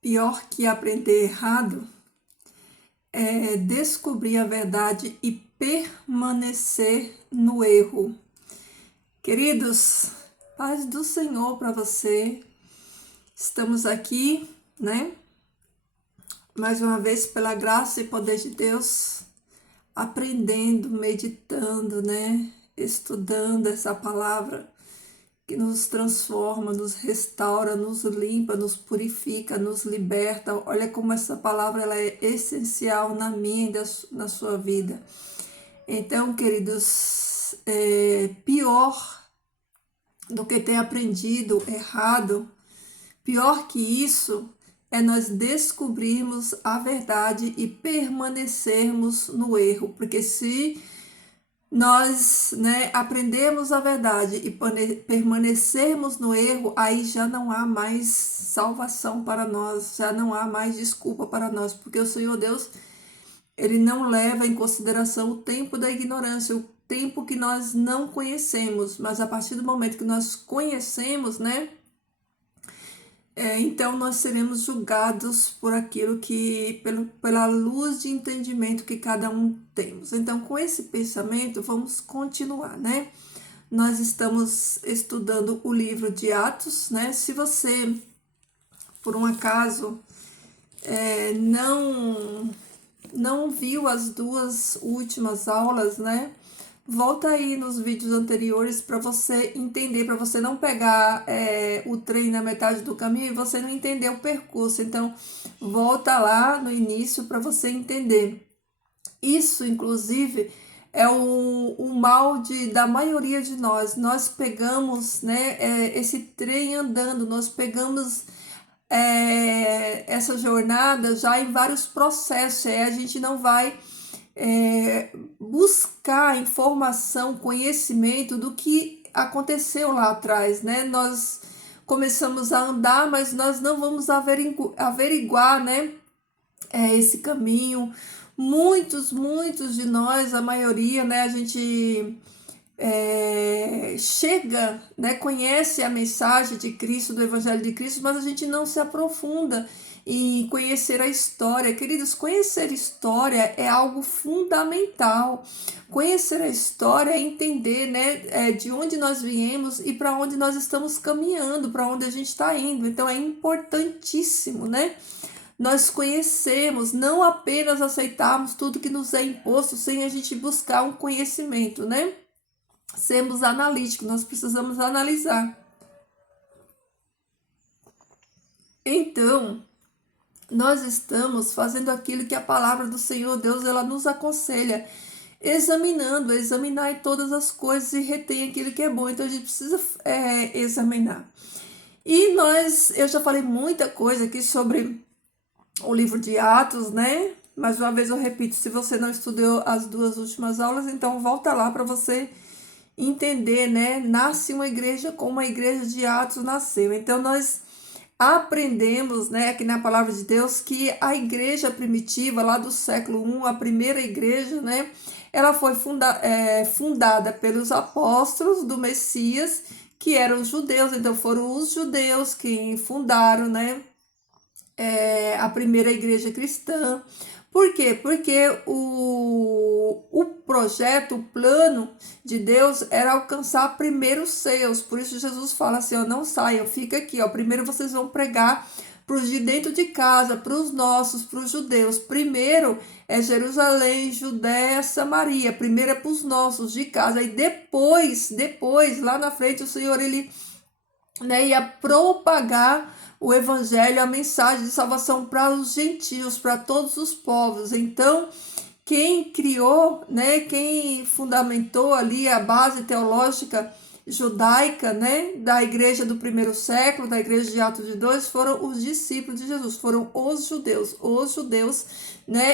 Pior que aprender errado é descobrir a verdade e permanecer no erro. Queridos, paz do Senhor para você. Estamos aqui, né? Mais uma vez, pela graça e poder de Deus, aprendendo, meditando, né? Estudando essa palavra que nos transforma, nos restaura, nos limpa, nos purifica, nos liberta. Olha como essa palavra ela é essencial na minha e na sua vida. Então, queridos, pior do que ter aprendido errado, pior que isso é nós descobrirmos a verdade e permanecermos no erro, porque se nós, aprendemos a verdade e permanecermos no erro, aí já não há mais salvação para nós, já não há mais desculpa para nós, porque o Senhor Deus, Ele não leva em consideração o tempo da ignorância, o tempo que nós não conhecemos, mas a partir do momento que nós conhecemos, então nós seremos julgados por aquilo que, pela luz de entendimento que cada um temos. Então, com esse pensamento, vamos continuar, Nós estamos estudando o livro de Atos, Se você, por um acaso, não viu as duas últimas aulas, Volta aí nos vídeos anteriores para você entender, para você não pegar o trem na metade do caminho e você não entender o percurso. Então, volta lá no início para você entender. Isso, inclusive, é o mal da maioria de nós. Nós pegamos esse trem andando, nós pegamos essa jornada já em vários processos. A gente não vai buscar informação, conhecimento do que aconteceu lá atrás, Nós começamos a andar, mas nós não vamos averiguar, esse caminho. Muitos de nós, a maioria, a gente chega, conhece a mensagem de Cristo, do Evangelho de Cristo, mas a gente não se aprofunda em conhecer a história. Queridos, conhecer história é algo fundamental. Conhecer a história é entender, de onde nós viemos e para onde nós estamos caminhando, para onde a gente está indo. Então é importantíssimo, nós conhecemos, não apenas aceitarmos tudo que nos é imposto sem a gente buscar um conhecimento, Sermos analíticos, nós precisamos analisar. Então, nós estamos fazendo aquilo que a palavra do Senhor Deus ela nos aconselha, examinar todas as coisas e retém aquilo que é bom. Então a gente precisa examinar. E eu já falei muita coisa aqui sobre o livro de Atos, Mais uma vez eu repito, se você não estudou as duas últimas aulas, então volta lá para você entender, Nasce uma igreja como a igreja de Atos nasceu. Então nós aprendemos, aqui na palavra de Deus, que a igreja primitiva, lá do século I, a primeira igreja, ela foi fundada pelos apóstolos do Messias, que eram os judeus. Então foram os judeus que fundaram, a primeira igreja cristã. Por quê? Porque o projeto, o plano de Deus era alcançar primeiro os seus. Por isso Jesus fala assim, não saiam, fica aqui. Primeiro vocês vão pregar para os de dentro de casa, para os nossos, para os judeus. Primeiro é Jerusalém, Judéia, Samaria. Primeiro é para os nossos de casa. E depois, lá na frente, o Senhor ele ia propagar o evangelho, a mensagem de salvação para os gentios, para todos os povos. Então, quem criou, quem fundamentou ali a base teológica judaica, da igreja do primeiro século, da igreja de Atos de 2, foram os discípulos de Jesus, foram os judeus,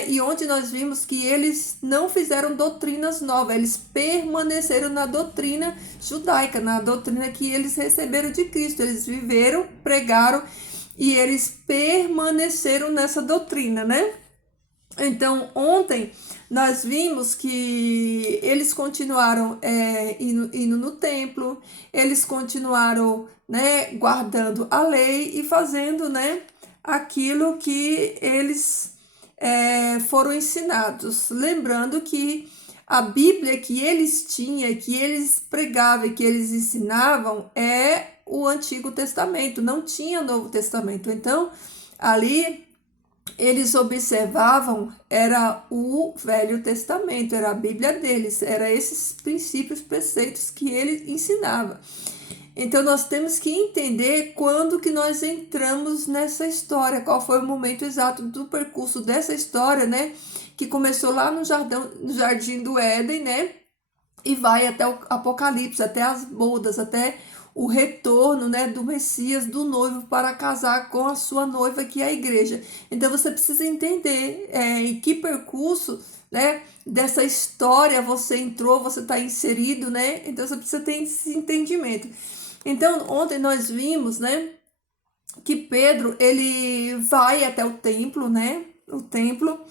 e onde nós vimos que eles não fizeram doutrinas novas, eles permaneceram na doutrina judaica, na doutrina que eles receberam de Cristo, eles viveram, pregaram e eles permaneceram nessa doutrina, Então, ontem nós vimos que eles continuaram indo no templo, eles continuaram guardando a lei e fazendo aquilo que eles foram ensinados. Lembrando que a Bíblia que eles tinham, que eles pregavam e que eles ensinavam é o Antigo Testamento, não tinha Novo Testamento. Então, ali eles observavam, era o Velho Testamento, era a Bíblia deles, era esses princípios, preceitos que ele ensinava. Então nós temos que entender quando que nós entramos nessa história, qual foi o momento exato do percurso dessa história, né? Que começou lá no Jardim do Éden, né? E vai até o Apocalipse, até as bodas, até o retorno, né, do Messias, do noivo, para casar com a sua noiva, que é a igreja. Então você precisa entender em que percurso, né, dessa história você entrou, você está inserido, né? Então você precisa ter esse entendimento. Então ontem nós vimos, né, que Pedro ele vai até o templo, né? O templo,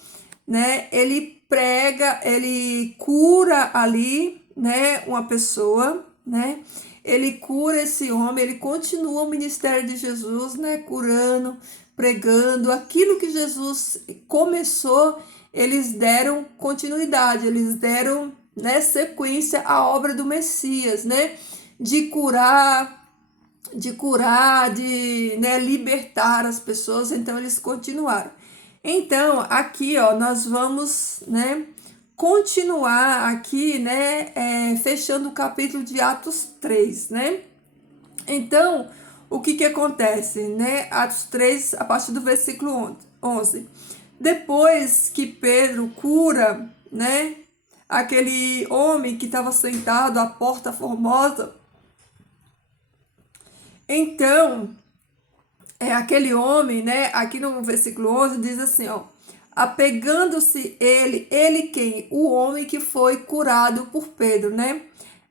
né? Ele prega, ele cura ali, né, uma pessoa, né? Ele cura esse homem, ele continua o ministério de Jesus, né, curando, pregando aquilo que Jesus começou, eles deram continuidade, eles deram, né, sequência à obra do Messias, né, de curar, né, libertar as pessoas. Então eles continuaram. Então aqui, ó, nós vamos, né, continuar aqui, né, fechando o capítulo de Atos 3, né? Então, o que que acontece, né? Atos 3, a partir do versículo 11. Depois que Pedro cura, né, aquele homem que estava sentado à porta formosa, então, aquele homem, né, aqui no versículo 11 diz assim, ó, apegando-se ele quem? O homem que foi curado por Pedro, né?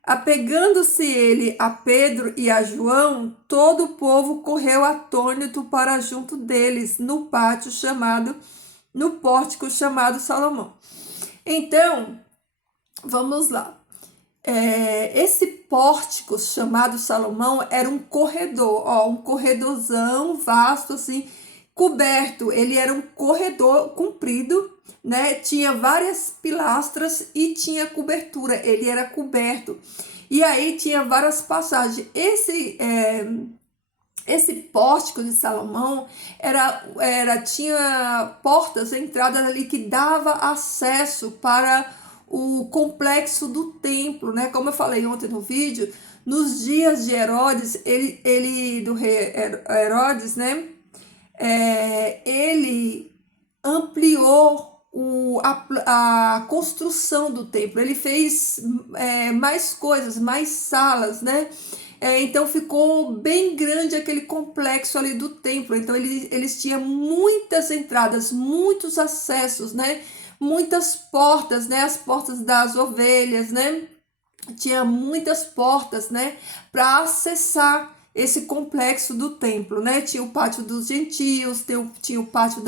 Apegando-se ele a Pedro e a João, todo o povo correu atônito para junto deles, no pórtico chamado Salomão. Então, vamos lá. Esse pórtico chamado Salomão era um corredor, ó, um corredorzão vasto, assim, coberto. Ele era um corredor comprido, né? Tinha várias pilastras e tinha cobertura. Ele era coberto. E aí tinha várias passagens. Esse pórtico de Salomão tinha portas, entradas ali que dava acesso para o complexo do templo, né? Como eu falei ontem no vídeo, nos dias de Herodes, do rei Herodes, né? Ele ampliou a construção do templo. Ele fez mais coisas, mais salas, né? Então ficou bem grande aquele complexo ali do templo. Então eles tinham muitas entradas, muitos acessos, né? Muitas portas, né? As portas das ovelhas, né? Tinha muitas portas, né? Para acessar esse complexo do templo, né? Tinha o pátio dos gentios, tinha o pátio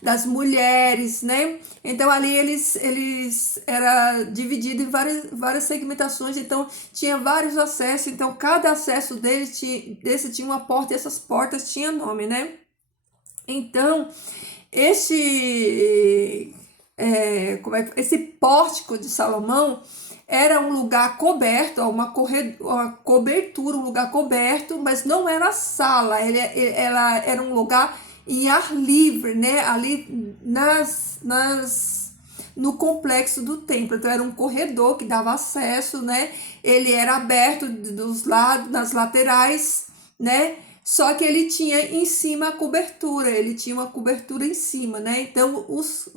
das mulheres, né? Então ali eles era dividido em várias segmentações, então tinha vários acessos, então cada acesso desse tinha uma porta e essas portas tinham nome, né? Então esse pórtico de Salomão era um lugar coberto, uma cobertura, um lugar coberto, mas não era sala, ela era um lugar em ar livre, né? Ali no complexo do templo. Então era um corredor que dava acesso, né? Ele era aberto dos lados, nas laterais, né? Só que ele tinha em cima a cobertura, ele tinha uma cobertura em cima, né? Então os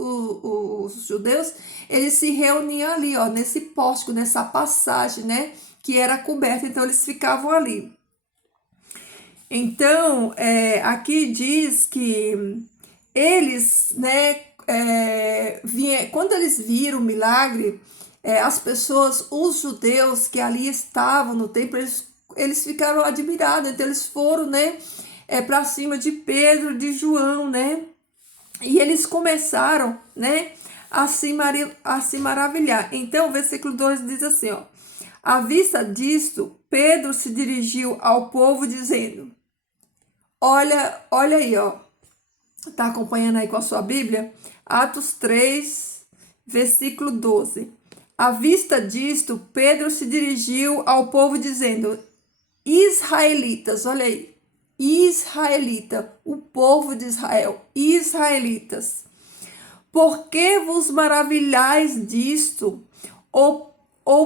judeus, eles se reuniam ali, ó, nesse pórtico, nessa passagem, né? Que era coberta, então eles ficavam ali. Então, aqui diz que eles, né, quando eles viram o milagre, as pessoas, os judeus que ali estavam no templo, eles ficaram admirados, então eles foram, né, para cima de Pedro, de João, né, e eles começaram, né, a se maravilhar. Então, o versículo 2 diz assim, ó, à vista disto, Pedro se dirigiu ao povo dizendo, olha aí, ó, está acompanhando aí com a sua Bíblia, Atos 3, versículo 12. À vista disto, Pedro se dirigiu ao povo dizendo: Israelitas, olha aí, israelita, o povo de Israel, israelitas, por que vos maravilhais disto? Ou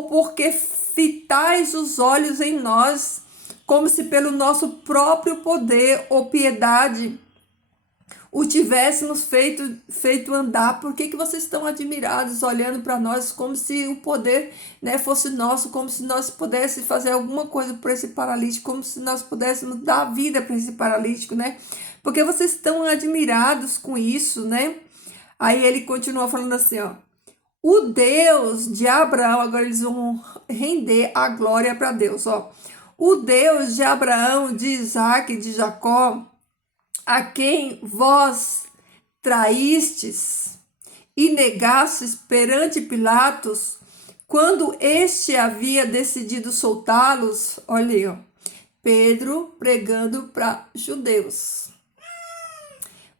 porque fitais os olhos em nós, como se pelo nosso próprio poder ou piedade o tivéssemos feito andar? Por que vocês estão admirados, olhando para nós como se o poder, né, fosse nosso, como se nós pudéssemos fazer alguma coisa por esse paralítico, como se nós pudéssemos dar vida para esse paralítico, né? Porque vocês estão admirados com isso, né? Aí ele continua falando assim, ó: o Deus de Abraão, agora eles vão render a glória para Deus, ó. O Deus de Abraão, de Isaac e de Jacó, a quem vós traístes e negastes perante Pilatos, quando este havia decidido soltá-los, olha aí, ó, Pedro pregando para judeus.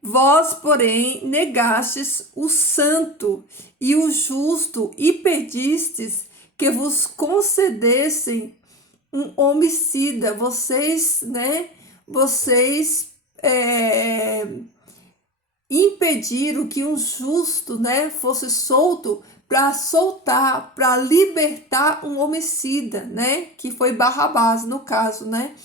Vós, porém, negastes o santo e o justo e pedistes que vos concedessem um homicida. Vocês, né, impediram que um justo, né, fosse solto para libertar um homicida, né, que foi Barrabás no caso, né?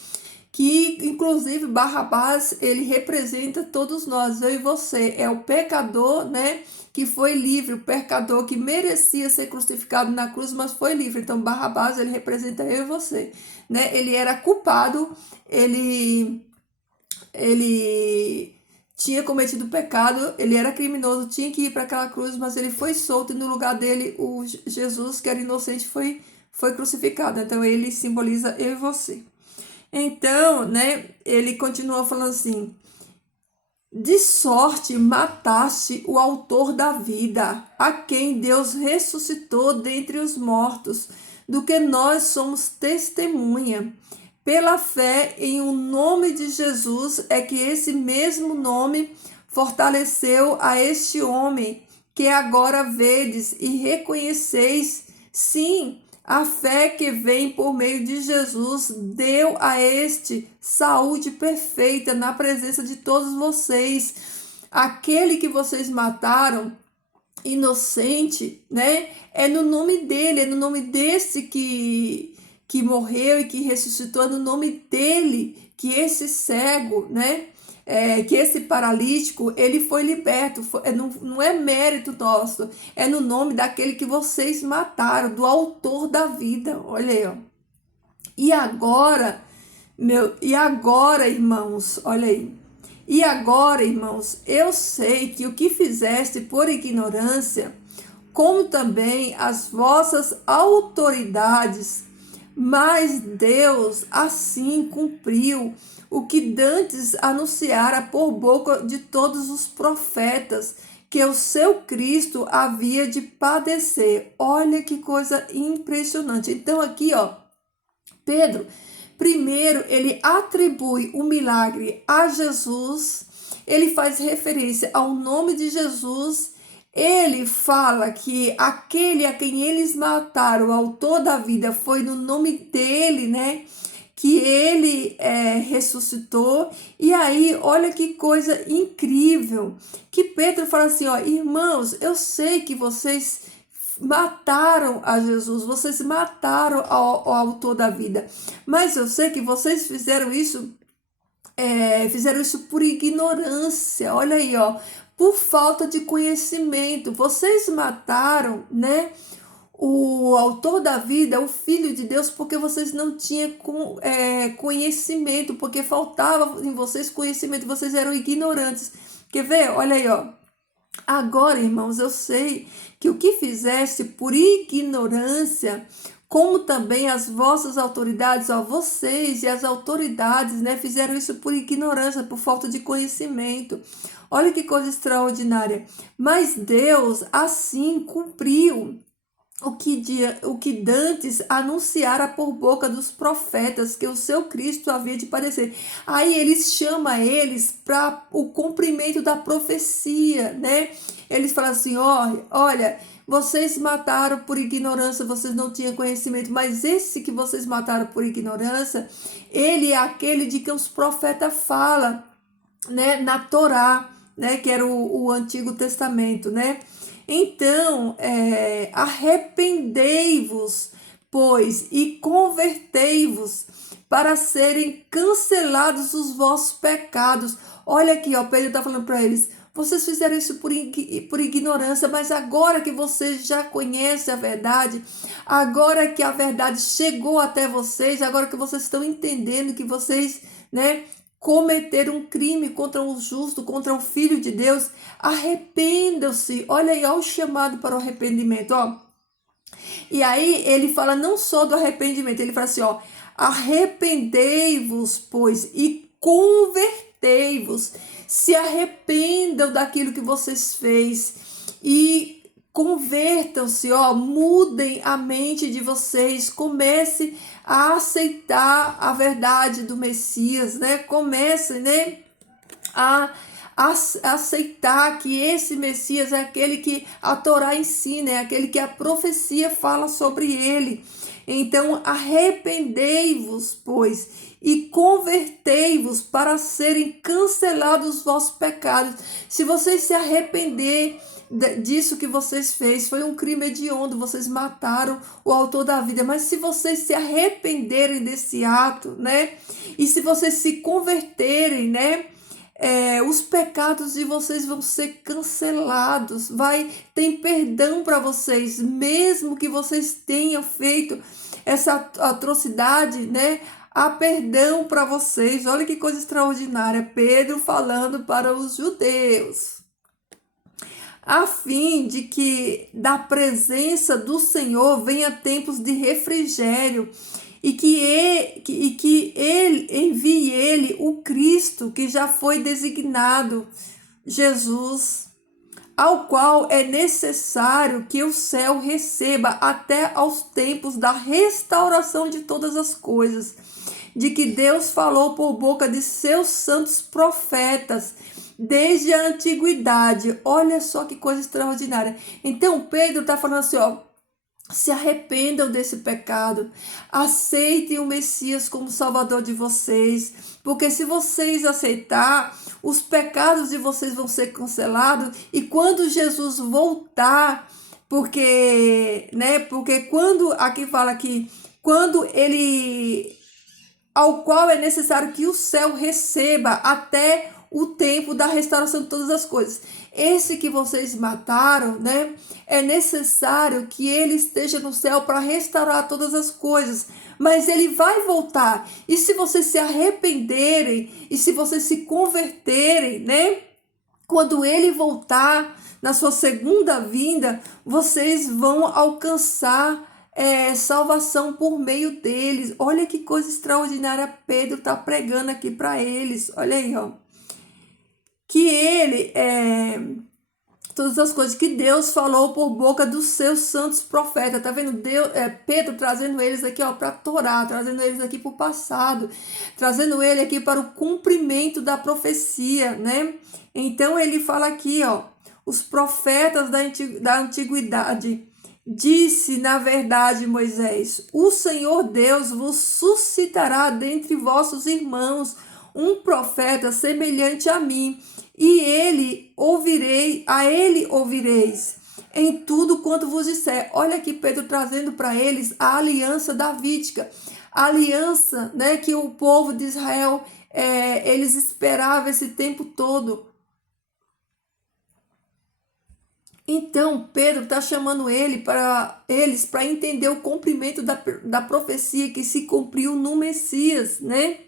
Que inclusive Barrabás, ele representa todos nós, eu e você, é o pecador, né, que foi livre, o pecador que merecia ser crucificado na cruz, mas foi livre. Então Barrabás, ele representa eu e você, né? Ele era culpado, ele tinha cometido pecado, ele era criminoso, tinha que ir para aquela cruz, mas ele foi solto e no lugar dele o Jesus, que era inocente, foi crucificado. Então ele simboliza eu e você. Então, né, ele continua falando assim: de sorte mataste o autor da vida, a quem Deus ressuscitou dentre os mortos, do que nós somos testemunha. Pela fé em o nome de Jesus é que esse mesmo nome fortaleceu a este homem que agora vedes e reconheceis. Sim, a fé que vem por meio de Jesus deu a este saúde perfeita na presença de todos vocês. Aquele que vocês mataram, inocente, né? É no nome dele, é no nome desse que morreu e que ressuscitou, é no nome dele que esse cego, né? Que esse paralítico, ele foi liberto. Não é mérito nosso, é no nome daquele que vocês mataram, do autor da vida. Olha aí, ó. E agora, irmãos, olha aí. E agora, irmãos, eu sei que o que fizeste por ignorância, como também as vossas autoridades, mas Deus assim cumpriu o que dantes anunciara por boca de todos os profetas, que o seu Cristo havia de padecer. Olha que coisa impressionante. Então aqui, ó, Pedro, primeiro ele atribui o milagre a Jesus, ele faz referência ao nome de Jesus. Ele fala que aquele a quem eles mataram, o autor da vida, foi no nome dele, né? Que ele ressuscitou. E aí, olha que coisa incrível, que Pedro fala assim, ó, irmãos, eu sei que vocês mataram a Jesus, vocês mataram ao autor da vida, mas eu sei que vocês fizeram isso por ignorância. Olha aí, ó, por falta de conhecimento. Vocês mataram, né, o autor da vida, o Filho de Deus, porque vocês não tinham conhecimento, porque faltava em vocês conhecimento, vocês eram ignorantes. Quer ver? Olha aí, ó. Agora, irmãos, eu sei que o que fizeste por ignorância, como também as vossas autoridades, ó, vocês e as autoridades, né, fizeram isso por ignorância, por falta de conhecimento. Olha que coisa extraordinária. Mas Deus assim cumpriu o que dantes anunciara por boca dos profetas que o seu Cristo havia de padecer. Aí eles chamam eles para o cumprimento da profecia, né? Eles falam assim, olha, vocês mataram por ignorância, vocês não tinham conhecimento, mas esse que vocês mataram por ignorância, ele é aquele de que os profetas falam, né, na Torá, né, que era o Antigo Testamento, né? Então, arrependei-vos, pois, e convertei-vos para serem cancelados os vossos pecados. Olha aqui, ó, Pedro está falando para eles, vocês fizeram isso por ignorância, mas agora que vocês já conhecem a verdade, agora que a verdade chegou até vocês, agora que vocês estão entendendo que vocês, né, cometer um crime contra o justo, contra o Filho de Deus, arrependam-se. Olha aí, ó, o chamado para o arrependimento, ó. E aí ele fala não só do arrependimento, ele fala assim, ó, arrependei-vos, pois, e convertei-vos. Se arrependam daquilo que vocês fez e convertam-se, ó, mudem a mente de vocês, comece a aceitar a verdade do Messias, né? Comece, né, a aceitar que esse Messias é aquele que a Torá ensina, é aquele que a profecia fala sobre ele. Então, arrependei-vos, pois, e convertei-vos para serem cancelados os vossos pecados. Se vocês se arrepender disso que vocês fez, foi um crime hediondo, vocês mataram o autor da vida, mas se vocês se arrependerem desse ato, né, e se vocês se converterem, né, os pecados de vocês vão ser cancelados, tem perdão para vocês, mesmo que vocês tenham feito essa atrocidade, né? Há perdão para vocês. Olha que coisa extraordinária, Pedro falando para os judeus, a fim de que da presença do Senhor venha tempos de refrigério e que ele envie ele, o Cristo, que já foi designado, Jesus, ao qual é necessário que o céu receba até aos tempos da restauração de todas as coisas, de que Deus falou por boca de seus santos profetas, desde a antiguidade. Olha só que coisa extraordinária. Então Pedro está falando assim, ó, se arrependam desse pecado, aceitem o Messias como Salvador de vocês, porque se vocês aceitar, os pecados de vocês vão ser cancelados, e quando Jesus voltar, porque quando, aqui fala que, quando ele, ao qual é necessário que o céu receba até o tempo da restauração de todas as coisas. Esse que vocês mataram, né? É necessário que ele esteja no céu para restaurar todas as coisas. Mas ele vai voltar. E se vocês se arrependerem, e se vocês se converterem, né? Quando ele voltar na sua segunda vinda, vocês vão alcançar salvação por meio deles. Olha que coisa extraordinária Pedro está pregando aqui para eles. Olha aí, ó. Que ele, todas as coisas que Deus falou por boca dos seus santos profetas, tá vendo? Pedro trazendo eles aqui, ó, para a Torá, trazendo eles aqui para o passado, trazendo ele aqui para o cumprimento da profecia, né? Então ele fala aqui, ó, os profetas da antiguidade, disse na verdade Moisés, o Senhor Deus vos suscitará dentre vossos irmãos um profeta semelhante a mim, e a ele ouvireis em tudo quanto vos disser. Olha aqui Pedro trazendo para eles a aliança davídica, a aliança, né, que o povo de Israel, eles esperavam esse tempo todo. Então Pedro está chamando eles para entender o cumprimento da profecia que se cumpriu no Messias, né?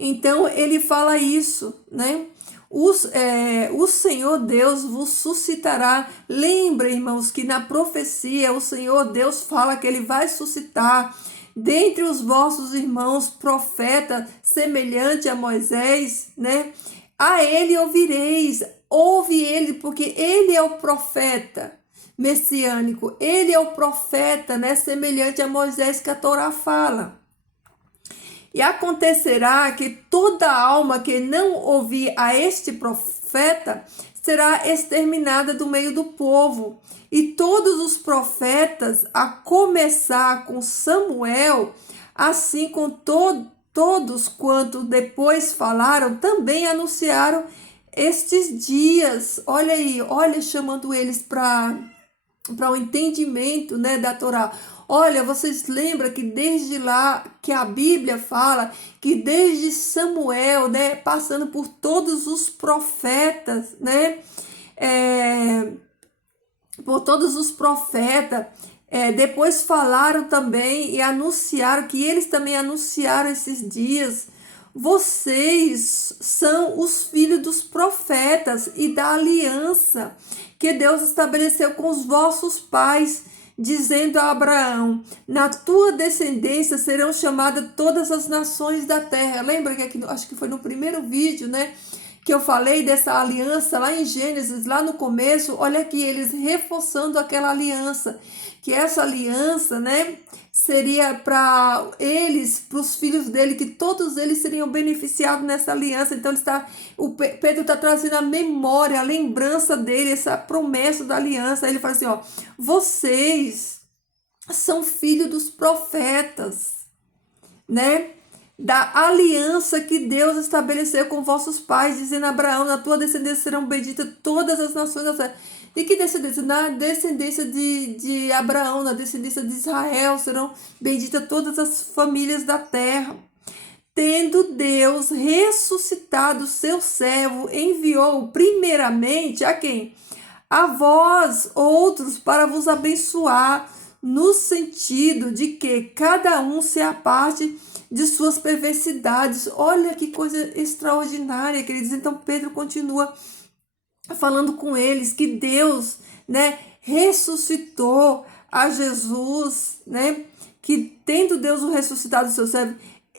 Então ele fala isso, né? O Senhor Deus vos suscitará. Lembra, irmãos, que na profecia o Senhor Deus fala que ele vai suscitar dentre os vossos irmãos profeta semelhante a Moisés, né? A ele ouvireis, ouve ele, porque ele é o profeta. messiânico. Ele é o profeta, né, semelhante a Moisés que a Torá fala. E acontecerá que toda alma que não ouvir a este profeta será exterminada do meio do povo. E todos os profetas, a começar com Samuel, assim com todos quanto depois falaram, também anunciaram estes dias. Olha aí, olha, chamando eles para o entendimento, né, da Torá. Olha, vocês lembram que desde lá que a Bíblia fala que desde Samuel, né, passando por todos os profetas, né, por todos os profetas, depois falaram também e anunciaram, que eles também anunciaram esses dias. Vocês são os filhos dos profetas e da aliança que Deus estabeleceu com os vossos pais, dizendo a Abraão: na tua descendência serão chamadas todas as nações da terra. Lembra que aqui, acho que foi no primeiro vídeo, né, que eu falei dessa aliança lá em Gênesis, lá no começo. Olha aqui, eles reforçando aquela aliança, que essa aliança, né, seria para eles, para os filhos dele, que todos eles seriam beneficiados nessa aliança. Então Pedro está trazendo a memória, a lembrança dele, essa promessa da aliança. Ele fala assim, ó: vocês são filhos dos profetas, né, da aliança que Deus estabeleceu com vossos pais, dizendo a Abraão: na tua descendência serão benditas todas as nações da terra. E que descendência? Na descendência de Abraão, na descendência de Israel, serão benditas todas as famílias da terra. Tendo Deus ressuscitado seu servo, enviou primeiramente a quem? A vós, outros, para vos abençoar, no sentido de que cada um se aparte de suas perversidades. Olha que coisa extraordinária, queridos. Então Pedro continua falando com eles que Deus, né, ressuscitou a Jesus, né, que tendo Deus o ressuscitado do seu servo,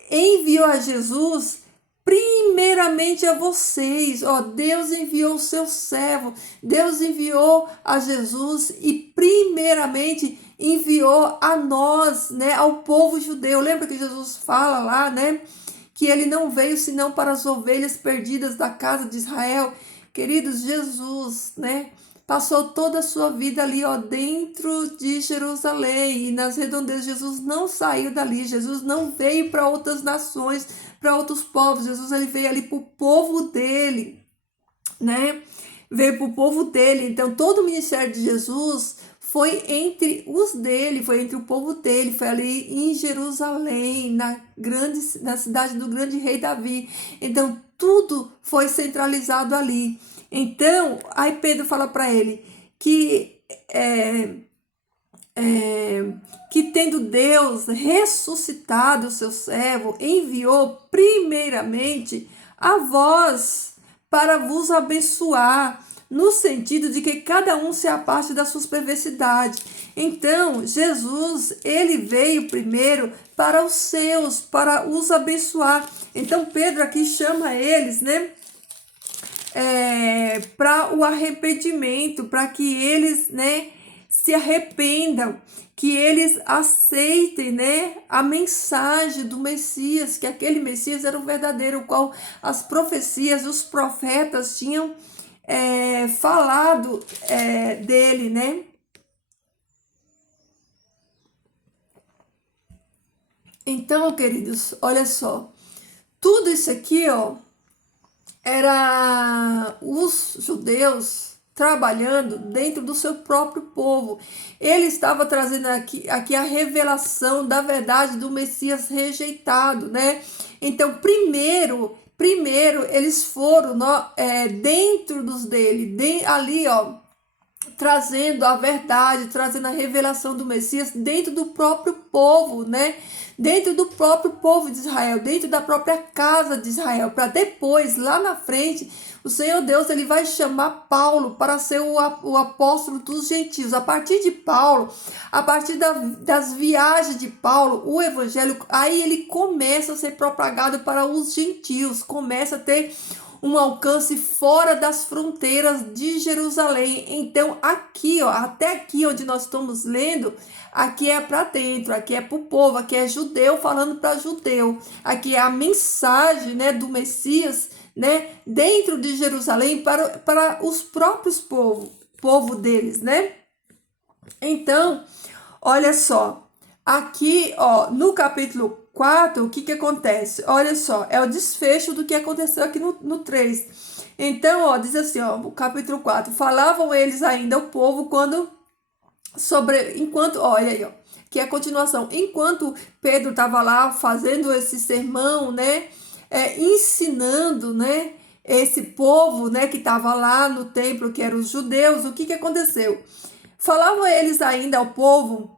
enviou a Jesus primeiramente a vocês. Ó, Deus enviou o seu servo, Deus enviou a Jesus e primeiramente enviou a nós, né, ao povo judeu. Lembra que Jesus fala lá, né, que ele não veio senão para as ovelhas perdidas da casa de Israel. Queridos, Jesus, né, passou toda a sua vida ali, ó, dentro de Jerusalém e nas redondezas. Jesus não saiu dali, Jesus não veio para outras nações, para outros povos. Jesus, ele veio ali para o povo dele, né, veio para o povo dele. Então todo o ministério de Jesus foi entre os dele, foi entre o povo dele, foi ali em Jerusalém, na cidade do grande rei Davi. Então tudo foi centralizado ali. Então aí Pedro fala para ele que tendo Deus ressuscitado o seu servo, enviou primeiramente a vós para vos abençoar, no sentido de que cada um se aparte das suas perversidades. Então, Jesus, ele veio primeiro para os seus, para os abençoar. Então, Pedro aqui chama eles, né, para o arrependimento, para que eles, né, se arrependam, que eles aceitem, né, a mensagem do Messias, que aquele Messias era o verdadeiro, o qual as profecias, os profetas tinham falado dele, né? Então, queridos, olha só, tudo isso aqui, ó, era os judeus trabalhando dentro do seu próprio povo. Ele estava trazendo aqui a revelação da verdade do Messias rejeitado, né? Então, primeiro eles foram dentro dos dele, ali, ó, trazendo a verdade, trazendo a revelação do Messias dentro do próprio povo, né? Dentro do próprio povo de Israel, dentro da própria casa de Israel, para depois, lá na frente, o Senhor Deus, ele vai chamar Paulo para ser o apóstolo dos gentios. A partir de Paulo, a partir das viagens de Paulo, o evangelho, aí ele começa a ser propagado para os gentios, começa a ter um alcance fora das fronteiras de Jerusalém. Então, aqui, ó, até aqui onde nós estamos lendo, aqui é para dentro, aqui é para o povo, aqui é judeu falando para judeu. Aqui é a mensagem, né, do Messias, né, dentro de Jerusalém para os próprios povo deles, né? Então, olha só, aqui, ó, no capítulo 4, o que que acontece? Olha só, é o desfecho do que aconteceu aqui no 3. Então, ó, diz assim, ó, o capítulo 4, falavam eles ainda ao povo enquanto, olha aí, ó, que é a continuação, enquanto Pedro estava lá fazendo esse sermão, né, ensinando, né, esse povo, né, que estava lá no templo, que eram os judeus, o que que aconteceu? Falavam eles ainda ao povo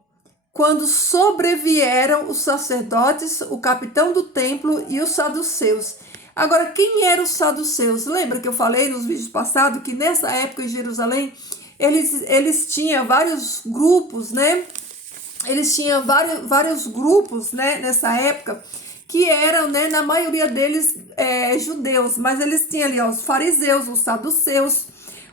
quando sobrevieram os sacerdotes, o capitão do templo e os saduceus. Agora, quem eram os saduceus? Lembra que eu falei nos vídeos passados que nessa época em Jerusalém, eles tinham vários grupos, né? Eles tinham vários grupos, né, nessa época, que eram, né, na maioria deles judeus, mas eles tinham ali ó, os fariseus, os saduceus,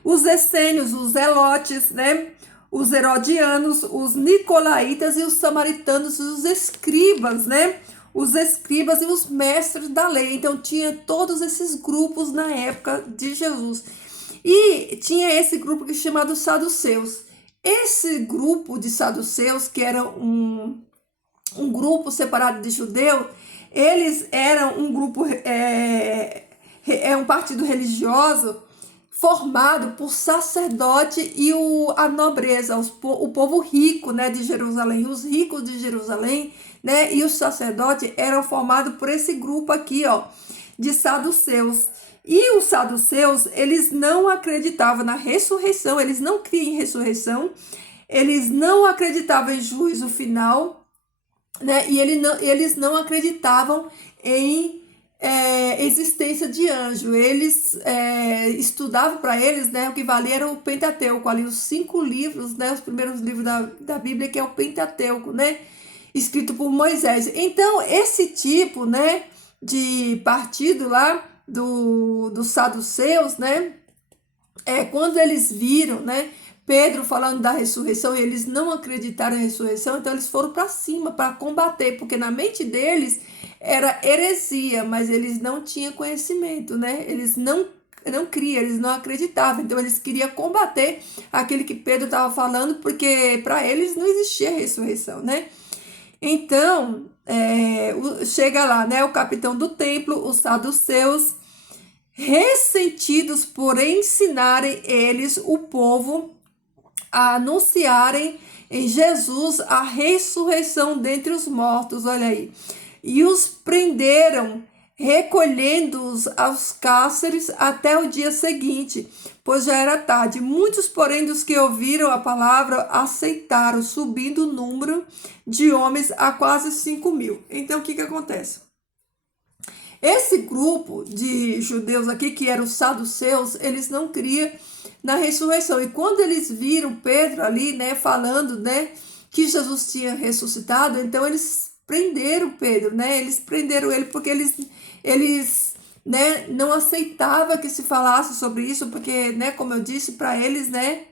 os essênios, os zelotes, né? Os herodianos, os nicolaítas e os samaritanos, os escribas, né? Os escribas e os mestres da lei. Então, tinha todos esses grupos na época de Jesus. E tinha esse grupo que é chamado saduceus. Esse grupo de saduceus, que era um grupo separado de judeu, eles eram um grupo, um partido religioso formado por sacerdote e a nobreza, o povo rico, né, de Jerusalém, os ricos de Jerusalém, né, e os sacerdotes eram formados por esse grupo aqui, ó, de saduceus. E os saduceus, eles não acreditavam na ressurreição, eles não criam em ressurreição, eles não acreditavam em juízo final, né, e eles não acreditavam em existência de anjo. Eles estudavam para eles, né, o que valia era o Pentateuco, ali os 5 livros, né, os primeiros livros da Bíblia, que é o Pentateuco, né, escrito por Moisés. Então, esse tipo, né, de partido lá dos saduceus, né, quando eles viram, né, Pedro falando da ressurreição e eles não acreditaram em ressurreição, então eles foram para cima para combater, porque na mente deles era heresia, mas eles não tinham conhecimento, né? Eles não criam, eles não acreditavam, então eles queriam combater aquele que Pedro estava falando, porque para eles não existia ressurreição, né? Então, chega lá, né, o capitão do templo, os saduceus, ressentidos por ensinarem eles, o povo, a anunciarem em Jesus a ressurreição dentre os mortos, olha aí. E os prenderam, recolhendo-os aos cárceres até o dia seguinte, pois já era tarde. Muitos, porém, dos que ouviram a palavra aceitaram, subindo o número de homens a quase 5.000. Então, o que acontece? Esse grupo de judeus aqui, que eram os saduceus, eles não criam na ressurreição. E quando eles viram Pedro ali, né, falando, né, que Jesus tinha ressuscitado, então eles prenderam Pedro, né? Eles prenderam ele porque eles né, não aceitavam que se falasse sobre isso, porque, né, como eu disse, para eles, né,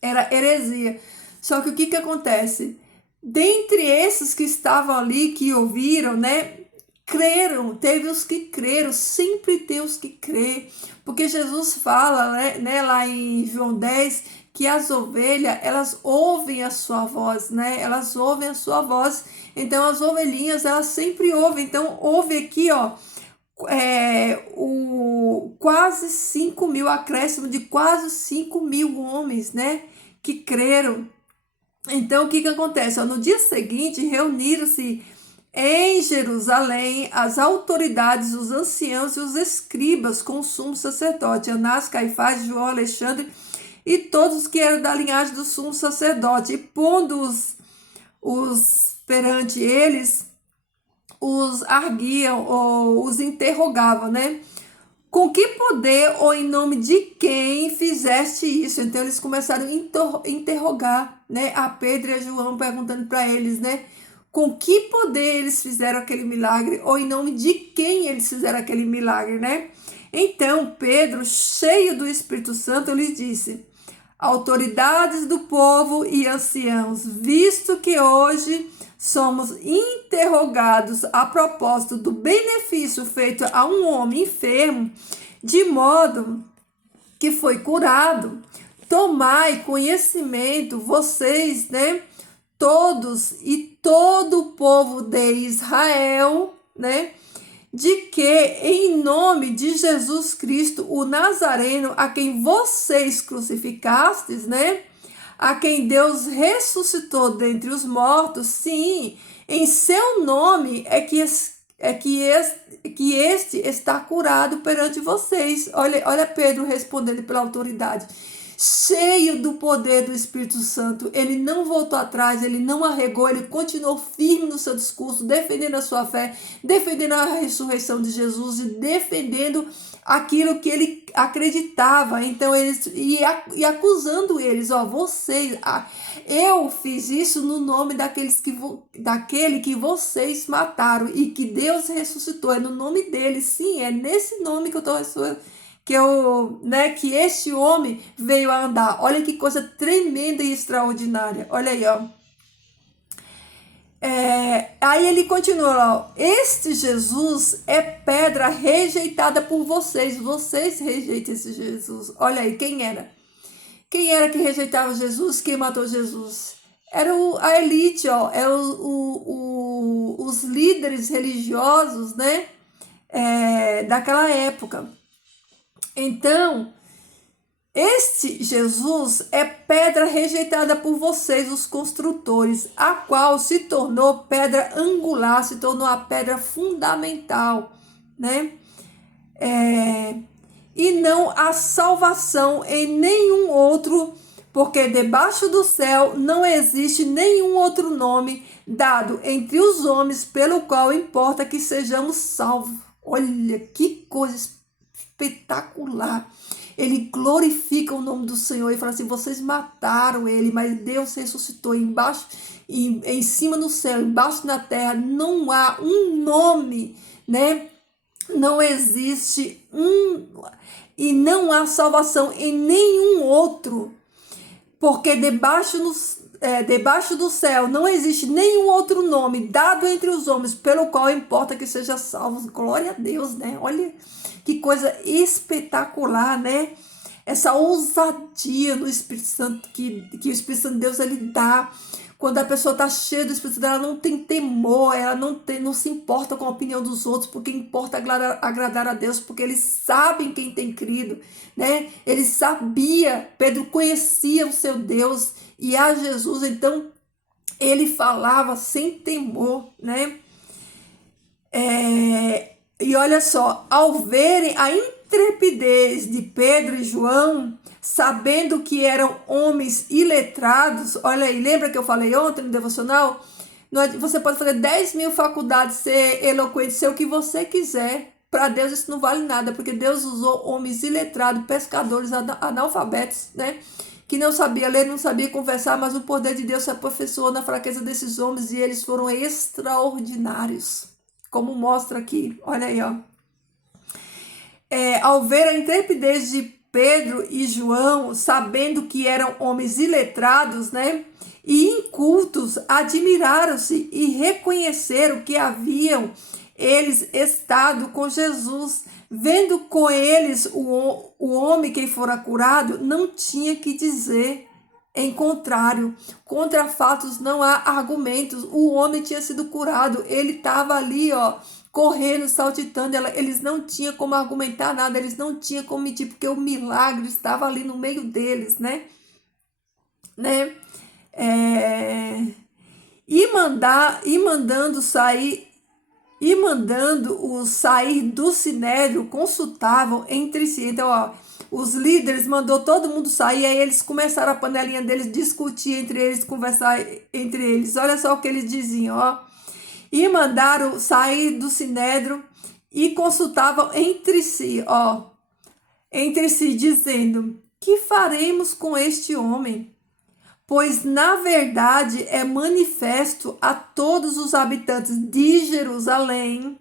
era heresia. Só que o que acontece? Dentre esses que estavam ali, que ouviram, né, creram, teve os que creram, sempre tem os que crê, porque Jesus fala, né, lá em João 10, que as ovelhas, elas ouvem a sua voz, né, elas ouvem a sua voz, então as ovelhinhas, elas sempre ouvem, então ouve aqui, ó, o quase 5.000, acréscimo de quase 5.000 homens, né, que creram. Então, o que acontece? Ó, no dia seguinte, reuniram-se em Jerusalém as autoridades, os anciãos e os escribas com o sumo sacerdote, Anás, Caifás, João, Alexandre e todos que eram da linhagem do sumo sacerdote, e pondo-os perante eles, os arguiam ou os interrogavam, né? Com que poder ou em nome de quem fizeste isso? Então eles começaram a interrogar, né, a Pedro e a João, perguntando para eles, né, com que poder eles fizeram aquele milagre ou em nome de quem eles fizeram aquele milagre, né? Então Pedro, cheio do Espírito Santo, lhe disse: autoridades do povo e anciãos, visto que hoje somos interrogados a propósito do benefício feito a um homem enfermo, de modo que foi curado, tomai conhecimento, vocês, né, todos e todo o povo de Israel, né, de que em nome de Jesus Cristo, o Nazareno, a quem vocês crucificastes, né, a quem Deus ressuscitou dentre os mortos, sim, em seu nome que este está curado perante vocês. Olha Pedro respondendo pela autoridade, cheio do poder do Espírito Santo. Ele não voltou atrás, ele não arregou, ele continuou firme no seu discurso, defendendo a sua fé, defendendo a ressurreição de Jesus e defendendo aquilo que ele acreditava. Então eles e acusando eles, vocês, eu fiz isso no nome daquele que vocês mataram e que Deus ressuscitou, é no nome dele, sim, é nesse nome que eu estou que este homem veio a andar. Olha que coisa tremenda e extraordinária. Olha aí, ó. Aí ele continua, ó, este Jesus é pedra rejeitada por vocês. Vocês rejeitam esse Jesus. Olha aí, quem era? Quem era que rejeitava Jesus? Quem matou Jesus? Era a elite, ó, os líderes religiosos, né? Daquela época. Então, este Jesus é pedra rejeitada por vocês, os construtores, a qual se tornou pedra angular, se tornou a pedra fundamental, né? E não há salvação em nenhum outro, porque debaixo do céu não existe nenhum outro nome dado entre os homens pelo qual importa que sejamos salvos. Olha que coisa espetacular. Ele glorifica o nome do Senhor e fala assim, vocês mataram ele, mas Deus ressuscitou embaixo, em cima no céu, embaixo na terra, não há um nome, né? Não existe e não há salvação em nenhum outro, porque debaixo do céu não existe nenhum outro nome dado entre os homens pelo qual importa que seja salvos. Glória a Deus, né? Olha que coisa espetacular, né? Essa ousadia no Espírito Santo que o Espírito Santo de Deus ele dá. Quando a pessoa está cheia do Espírito Santo, ela não tem temor, ela não se importa com a opinião dos outros, porque importa agradar a Deus, porque eles sabem quem tem crido, né? Ele sabia, Pedro conhecia o seu Deus e a Jesus, então ele falava sem temor, né? E olha só, ao verem a intrepidez de Pedro e João, sabendo que eram homens iletrados, olha aí, lembra que eu falei ontem no devocional? Você pode fazer 10.000 faculdades, ser eloquente, ser o que você quiser. Para Deus isso não vale nada, porque Deus usou homens iletrados, pescadores, analfabetos, né? Que não sabia ler, não sabia conversar, mas o poder de Deus se aperfeiçoou na fraqueza desses homens e eles foram extraordinários. Como mostra aqui, olha aí, ó. Ao ver a intrepidez de Pedro e João, sabendo que eram homens iletrados, né, e incultos, admiraram-se e reconheceram que haviam eles estado com Jesus. Vendo com eles o homem que fora curado, não tinha que dizer. Em contrário, contra fatos não há argumentos. O homem tinha sido curado, ele estava ali, ó, correndo, saltitando, eles não tinham como argumentar nada, eles não tinham como mentir, porque o milagre estava ali no meio deles, né? E mandando-os sair do sinédrio, consultavam entre si. Então, ó, os líderes mandou todo mundo sair, aí eles começaram a panelinha deles, discutir entre eles, conversar entre eles. Olha só o que eles diziam, ó. E mandaram sair do sinédrio e consultavam entre si, dizendo: que faremos com este homem? Pois, na verdade, é manifesto a todos os habitantes de Jerusalém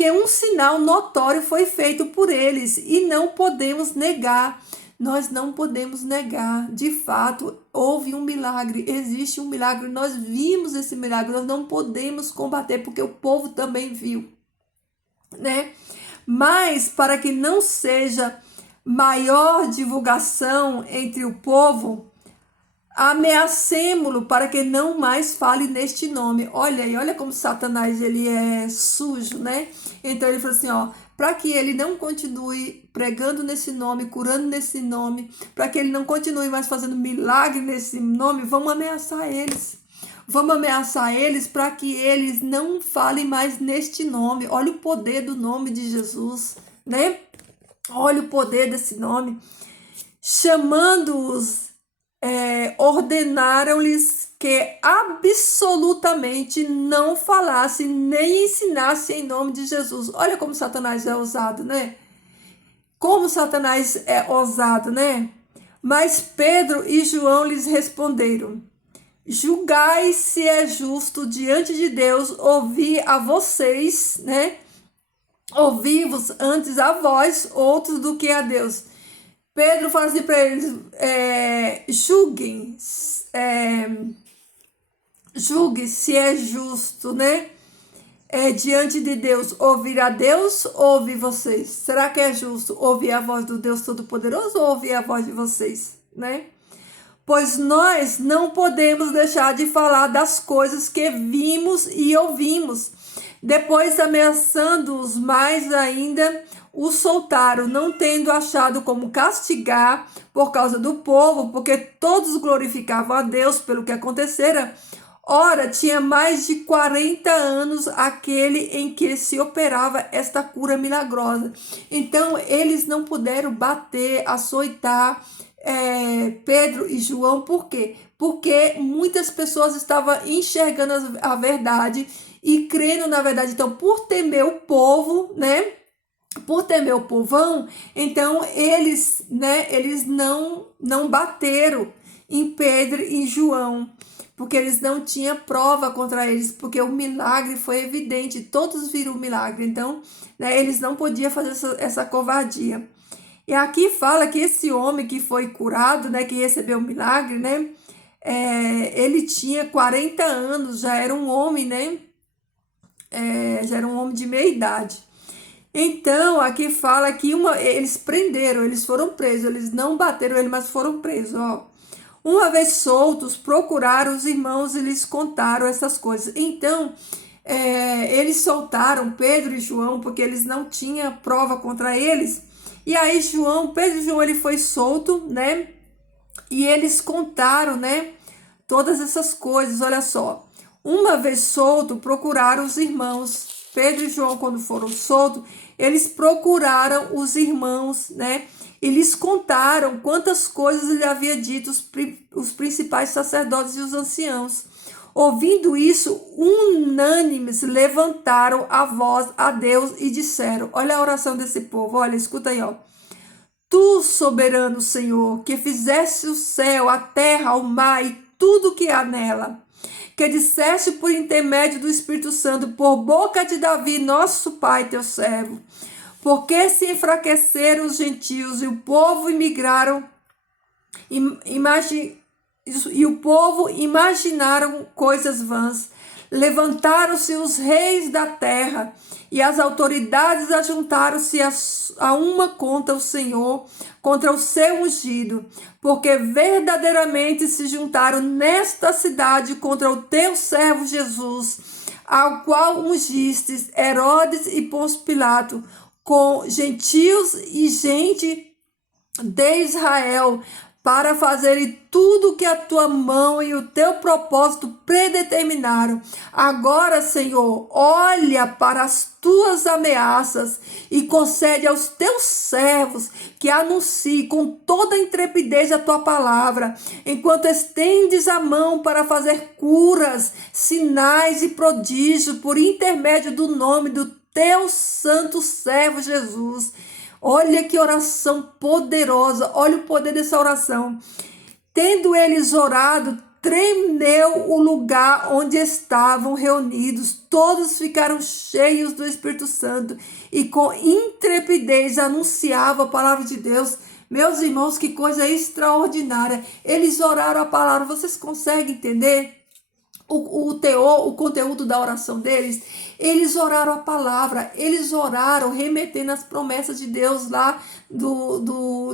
que um sinal notório foi feito por eles e não podemos negar. Nós não podemos negar. De fato, houve um milagre, existe um milagre, nós vimos esse milagre, nós não podemos combater porque o povo também viu, né? Mas para que não seja maior divulgação entre o povo, ameacemo-lo para que não mais fale neste nome. Olha aí, olha como Satanás ele é sujo, né? Então ele falou assim, ó, para que ele não continue pregando nesse nome, curando nesse nome, para que ele não continue mais fazendo milagre nesse nome, vamos ameaçar eles. Vamos ameaçar eles para que eles não falem mais neste nome. Olha o poder do nome de Jesus, né? Olha o poder desse nome. Chamando-os, ordenaram-lhes que absolutamente não falasse nem ensinasse em nome de Jesus. Olha como Satanás é ousado, né? Como Satanás é ousado, né? Mas Pedro e João lhes responderam: julgai se é justo diante de Deus ouvir a vocês, né? Ouvir-vos antes a vós, outros do que a Deus. Pedro fala assim para eles, julguem se é justo, né? Diante de Deus, ouvir a Deus ou ouvir vocês? Será que é justo ouvir a voz do Deus Todo-Poderoso ou ouvir a voz de vocês, né? Pois nós não podemos deixar de falar das coisas que vimos e ouvimos. Depois, ameaçando-os mais ainda, os soltaram, não tendo achado como castigar por causa do povo, porque todos glorificavam a Deus pelo que acontecera. Ora, tinha mais de 40 anos aquele em que se operava esta cura milagrosa. Então, eles não puderam bater, açoitar Pedro e João. Por quê? Porque muitas pessoas estavam enxergando a verdade e crendo na verdade. Então, por temer o povo, né? Por temer o povão, então eles não bateram em Pedro e João, porque eles não tinham prova contra eles, porque o milagre foi evidente, todos viram o milagre, então, né, eles não podiam fazer essa covardia. E aqui fala que esse homem que foi curado, né, que recebeu o milagre, né, ele tinha 40 anos, já era um homem, né, já era um homem de meia idade. Então, aqui fala que eles prenderam, eles foram presos, eles não bateram ele, mas foram presos, ó. Uma vez soltos, procuraram os irmãos e lhes contaram essas coisas. Então, eles soltaram Pedro e João, porque eles não tinham prova contra eles. E aí, Pedro e João, ele foi solto, né? E eles contaram, né? Todas essas coisas, olha só. Uma vez solto, procuraram os irmãos. Pedro e João, quando foram soltos, eles procuraram os irmãos, né? E lhes contaram quantas coisas lhe havia dito os principais sacerdotes e os anciãos. Ouvindo isso, unânimes levantaram a voz a Deus e disseram, olha a oração desse povo, olha, escuta aí, ó. Tu, soberano Senhor, que fizeste o céu, a terra, o mar e tudo que há nela, que disseste por intermédio do Espírito Santo, por boca de Davi, nosso pai, teu servo, porque se enfraqueceram os gentios e o povo imaginaram coisas vãs. Levantaram-se os reis da terra e as autoridades ajuntaram-se a uma contra o Senhor, contra o seu ungido, porque verdadeiramente se juntaram nesta cidade contra o teu servo Jesus, ao qual ungistes Herodes e Pôncio Pilato, com gentios e gente de Israel, para fazerem tudo que a tua mão e o teu propósito predeterminaram. Agora, Senhor, olha para as tuas ameaças e concede aos teus servos que anunciem com toda a intrepidez a tua palavra, enquanto estendes a mão para fazer curas, sinais e prodígios por intermédio do nome do teu santo servo Jesus. Olha que oração poderosa, olha o poder dessa oração. Tendo eles orado, tremeu o lugar onde estavam reunidos. todos ficaram cheios do Espírito Santo e com intrepidez anunciavam a palavra de Deus. Meus irmãos, que coisa extraordinária. Eles oraram a palavra. Vocês conseguem entender o teor, o conteúdo da oração deles? Eles oraram a palavra, eles oraram remetendo as promessas de Deus lá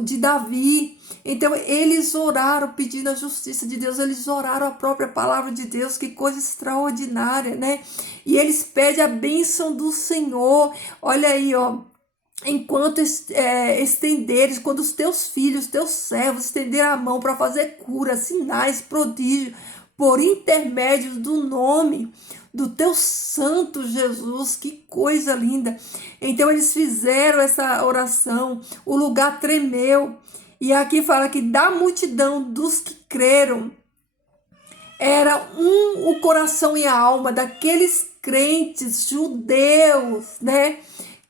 de Davi. Então eles oraram pedindo a justiça de Deus, eles oraram a própria palavra de Deus. Que coisa extraordinária, né? E eles pedem a bênção do Senhor. Olha aí, ó. Enquanto estenderes, quando os teus filhos, teus servos estenderem a mão para fazer cura, sinais, prodígios, por intermédio do nome do teu santo Jesus. Que coisa linda. Então eles fizeram essa oração, o lugar tremeu. E aqui fala que da multidão dos que creram, era o coração e a alma daqueles crentes judeus, né,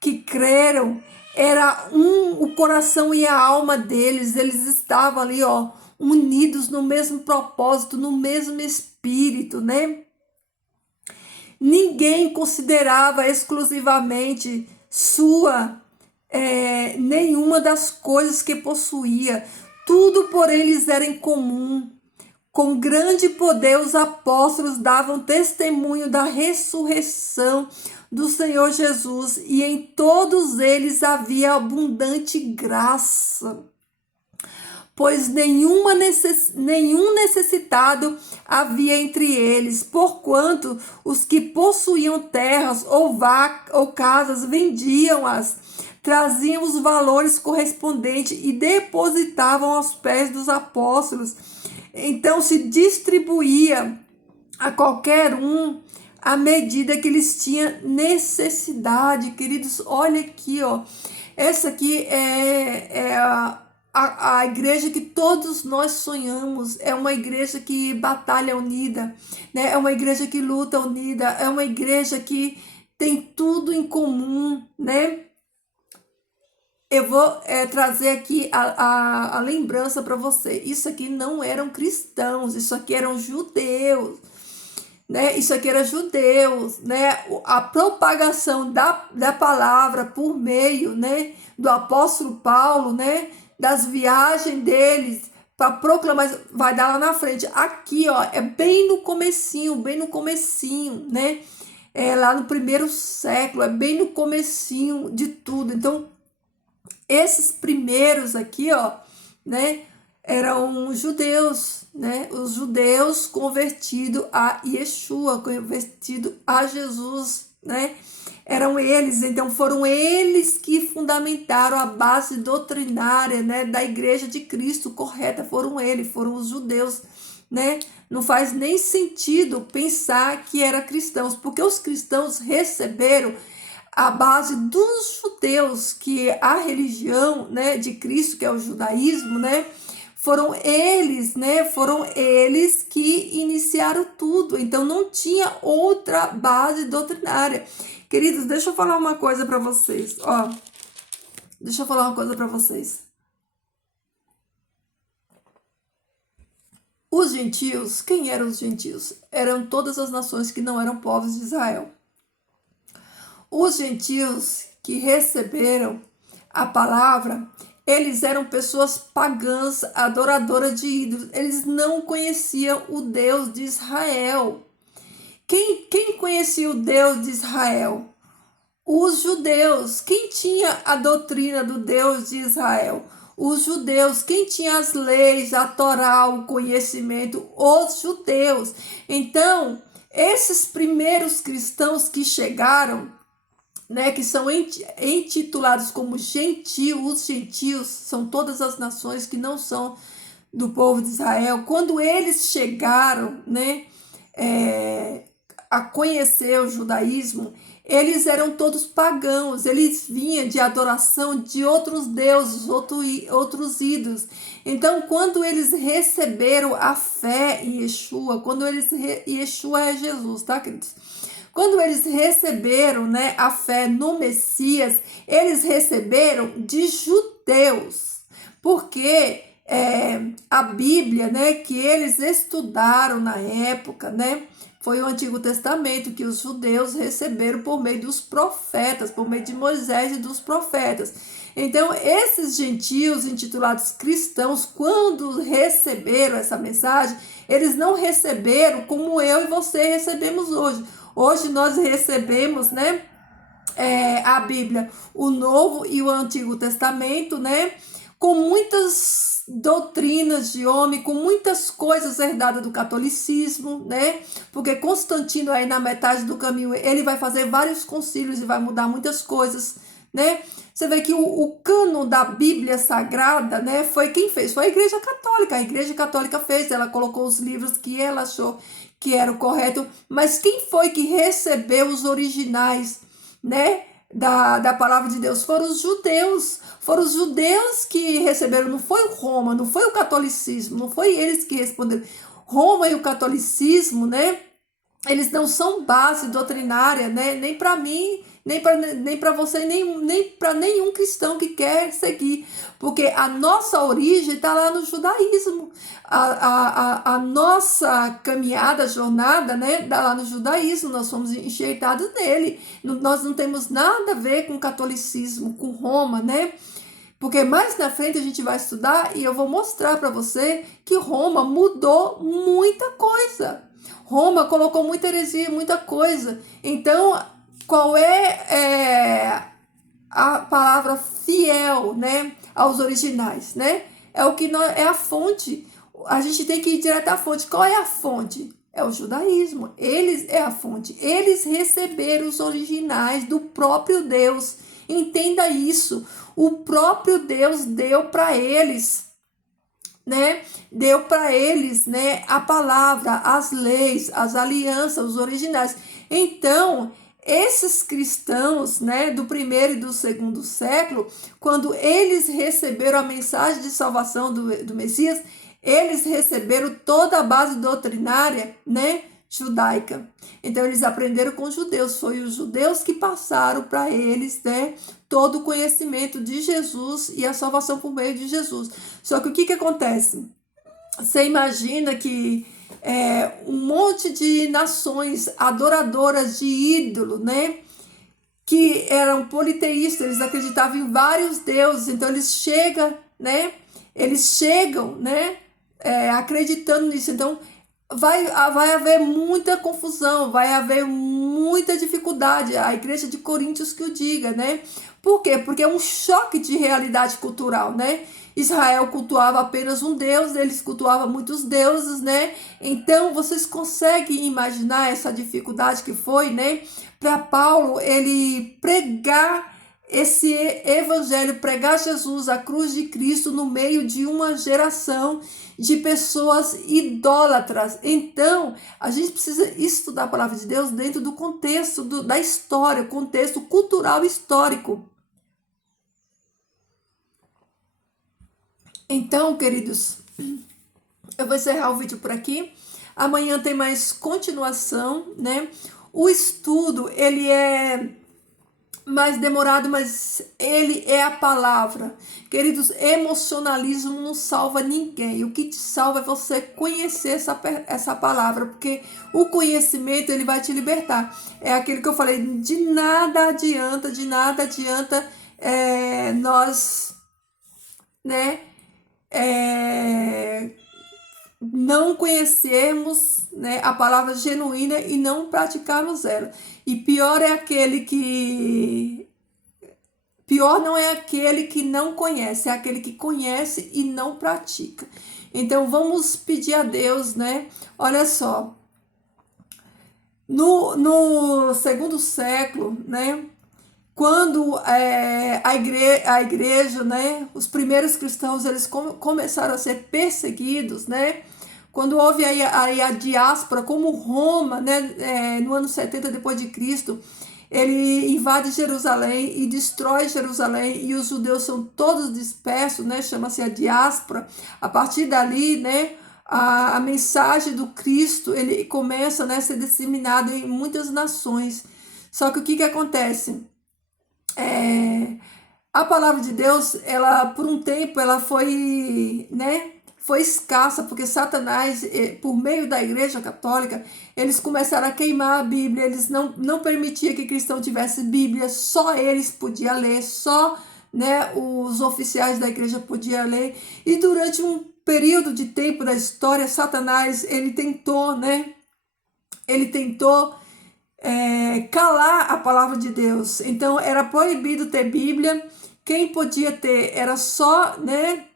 que creram. Era o coração e a alma deles. Eles estavam ali, ó, unidos no mesmo propósito, no mesmo espírito, né? Ninguém considerava exclusivamente sua nenhuma das coisas que possuía. Tudo por eles era em comum. Com grande poder os apóstolos davam testemunho da ressurreição do Senhor Jesus, e em todos eles havia abundante graça, pois nenhum necessitado havia entre eles, porquanto os que possuíam terras ou casas vendiam-as, traziam os valores correspondentes e depositavam aos pés dos apóstolos. Então se distribuía a qualquer um à medida que eles tinham necessidade. Queridos, olha aqui, ó. Essa aqui é a igreja que todos nós sonhamos. É uma igreja que batalha unida, né? É uma igreja que luta unida. É uma igreja que tem tudo em comum, né? Eu vou trazer aqui a lembrança para você. Isso aqui não eram cristãos, isso aqui eram judeus, né? Isso aqui era judeus, né? A propagação da palavra por meio, né, do apóstolo Paulo, né, das viagens deles para proclamar, vai dar lá na frente. Aqui, ó, é bem no comecinho, né? É lá no primeiro século, é bem no comecinho de tudo. Então, esses primeiros aqui, ó, né, eram judeus, né? Os judeus convertidos a Yeshua, convertidos a Jesus, né? Eram eles. Então foram eles que fundamentaram a base doutrinária, né, da igreja de Cristo correta. Foram eles, foram os judeus, né? Não faz nem sentido pensar que eram cristãos, porque os cristãos receberam a base dos judeus, que a religião, né, de Cristo, que é o judaísmo, né? Foram eles, né? Foram eles que iniciaram tudo. Então não tinha outra base doutrinária. Queridos, deixa eu falar uma coisa para vocês. Ó, deixa eu falar uma coisa para vocês. Os gentios, quem eram os gentios? Eram todas as nações que não eram povos de Israel. Os gentios que receberam a palavra, eles eram pessoas pagãs, adoradoras de ídolos. Eles não conheciam o Deus de Israel. Quem conhecia o Deus de Israel? Os judeus. Quem tinha a doutrina do Deus de Israel? Os judeus. Quem tinha as leis, a Torá, o conhecimento? Os judeus. Então, esses primeiros cristãos que chegaram, né, que são intitulados como gentios, os gentios são todas as nações que não são do povo de Israel. Quando eles chegaram, né, a conhecer o judaísmo, eles eram todos pagãos. Eles vinham de adoração de outros deuses, outros ídolos. Então, quando eles receberam a fé em Yeshua, Yeshua é Jesus, tá, queridos? Quando eles receberam, né, a fé no Messias, eles receberam de judeus, porque a Bíblia, né, que eles estudaram na época, né, foi o Antigo Testamento que os judeus receberam por meio dos profetas, por meio de Moisés e dos profetas. Então, esses gentios intitulados cristãos, quando receberam essa mensagem, eles não receberam como eu e você recebemos hoje. Hoje nós recebemos, né, a Bíblia, o Novo e o Antigo Testamento, né, com muitas doutrinas de homem, com muitas coisas herdadas do catolicismo, né? Porque Constantino aí na metade do caminho, ele vai fazer vários concílios e vai mudar muitas coisas, né? Você vê que o cânon da Bíblia Sagrada, né, foi quem fez? Foi a Igreja Católica. A Igreja Católica fez, ela colocou os livros que ela achou que era o correto, mas quem foi que recebeu os originais, né, da palavra de Deus? Foram os judeus. Foram os judeus que receberam, não foi o Roma, não foi o catolicismo, não foi eles que responderam. Roma e o catolicismo, né, eles não são base doutrinária, né, nem para mim, nem para você, nem para nenhum cristão que quer seguir, porque a nossa origem está lá no judaísmo, a nossa caminhada, jornada, né, está lá no judaísmo, nós fomos enxertados nele, nós não temos nada a ver com catolicismo, com Roma, né, porque mais na frente a gente vai estudar e eu vou mostrar para você que Roma mudou muita coisa. Roma colocou muita heresia, muita coisa. Então, qual é a palavra fiel, né, aos originais, né? É o que é a fonte. A gente tem que ir direto à fonte. Qual é a fonte? É o judaísmo. Eles é a fonte. Eles receberam os originais do próprio Deus. Entenda isso. O próprio Deus deu para eles, né? Deu para eles, né, a palavra, as leis, as alianças, os originais. Então, esses cristãos, né, do primeiro e do segundo século, quando eles receberam a mensagem de salvação do Messias, eles receberam toda a base doutrinária, né, judaica. Então, eles aprenderam com os judeus. Foi os judeus que passaram para eles, né, todo o conhecimento de Jesus e a salvação por meio de Jesus. Só que o que acontece? Você imagina que um monte de nações adoradoras de ídolo, né, que eram politeístas, eles acreditavam em vários deuses, então eles chegam, né, acreditando nisso. Então vai haver muita confusão, vai haver muita dificuldade. A igreja de Coríntios que o diga, né? Por quê? Porque é um choque de realidade cultural, né? Israel cultuava apenas um Deus, eles cultuavam muitos deuses, né? Então, vocês conseguem imaginar essa dificuldade que foi, né? Para Paulo, ele pregar esse evangelho, pregar Jesus, a cruz de Cristo, no meio de uma geração de pessoas idólatras. Então, a gente precisa estudar a palavra de Deus dentro do contexto da história, contexto cultural histórico. Então, queridos, eu vou encerrar o vídeo por aqui. Amanhã tem mais continuação, né? O estudo, ele é mais demorado, mas ele é a palavra. Queridos, emocionalismo não salva ninguém. O que te salva é você conhecer essa palavra, porque o conhecimento, ele vai te libertar. É aquilo que eu falei, de nada adianta nós, né, não conhecermos, né, a palavra genuína e não praticarmos ela. E pior não é aquele que não conhece, é aquele que conhece e não pratica. Então vamos pedir a Deus, né? Olha só, no segundo século, né? Quando a igreja, né, os primeiros cristãos, eles começaram a ser perseguidos, né, quando houve aí a diáspora, como Roma, né, no ano 70 depois de Cristo, ele invade Jerusalém e destrói Jerusalém, e os judeus são todos dispersos, né, chama-se a diáspora. A partir dali, né, a mensagem do Cristo, ele começa, né, a ser disseminada em muitas nações. Só que o que acontece? A palavra de Deus, ela por um tempo ela foi foi escassa, porque Satanás, por meio da Igreja Católica, eles começaram a queimar a Bíblia, eles não permitiam que cristão tivesse Bíblia, só eles podiam ler, só, né, os oficiais da igreja podiam ler, e durante um período de tempo da história, Satanás, ele tentou, né, calar a palavra de Deus. Então era proibido ter Bíblia, quem podia ter era só, né,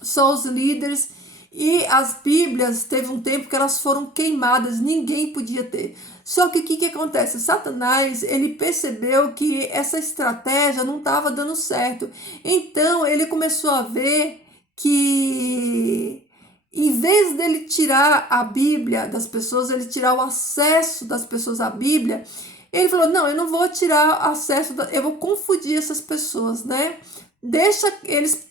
só os líderes, e as Bíblias teve um tempo que elas foram queimadas, ninguém podia ter. Só que o que acontece? Satanás, ele percebeu que essa estratégia não estava dando certo. Então ele começou a ver que em vez dele tirar a Bíblia das pessoas, ele tirar o acesso das pessoas à Bíblia, ele falou, não, eu não vou tirar acesso, eu vou confundir essas pessoas, né? Deixa eles